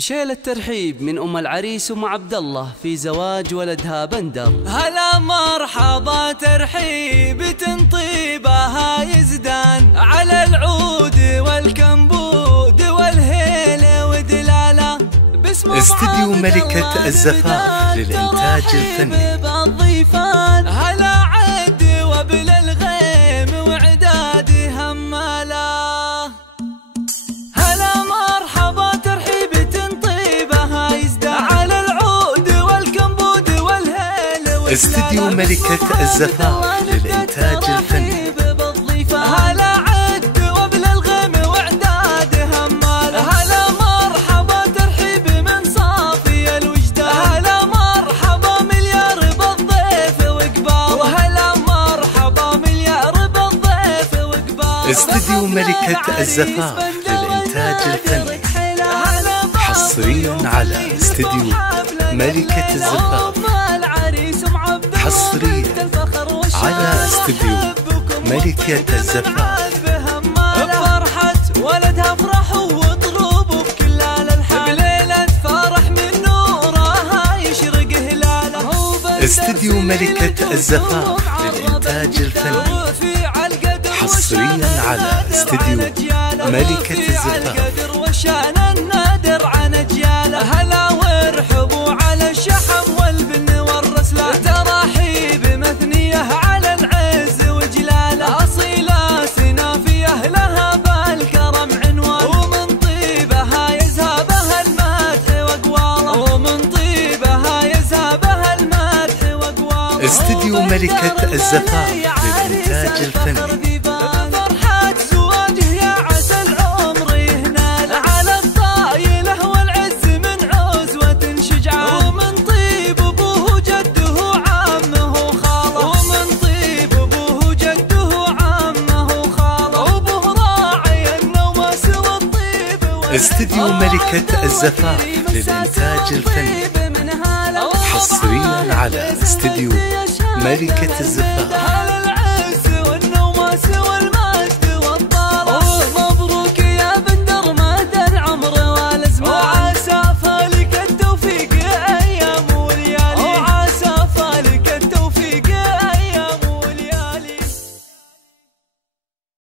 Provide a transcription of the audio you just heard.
شيل الترحيب من أم العريس أم عبد الله في زواج ولدها بندر. هلا مرحبا ترحيب تنطيبها يزدان على العود والكمبود والهيل ودلاله باسم استديو ملكة الزفاف للإنتاج الفني. هلا عد وبالغيم وعداد هماله. هلا مرحبا ترحيب تنطيبها يزدان على العود والكمبود والهيل. استديو ملكة الزفاف للإنتاج الفني. هلا عد وبالغيم وعداد هماله. هلا مرحبا ترحيب من صافي الوجدان. هلا مرحبا مليار بالضيف وقباله. وهلا مرحبا مليار بالضيف وقباله. استديو ملكة الزفاف للإنتاج الفني. حصريا على استديو ملكة الزفاف. حصريا على استديو ملكة الزفاف. فرحة ولدها افرحوا واطربوا بكل الالحان. بليلة فرح من نورها يشرق هلاله. استديو ملكة الزفاف للإنتاج الفني. حصريا على استديو ملكة الزفاف. النادر عن اجياله. هلا وارحبوا على الشحم والبن والرسلان. تراحيب مثنيه على العز وجلاله. اصيله سنافيه لها بالكرم عنوان. ومن طيبها يزهبها المدح واقواله. ومن طيبها يزهبها المدح واقواله. استديو ملكة الزفاف للإنتاج الفني. استديو ملكة الزفاف للإنتاج الفني. حصريا على استديو ملكة الزفاف.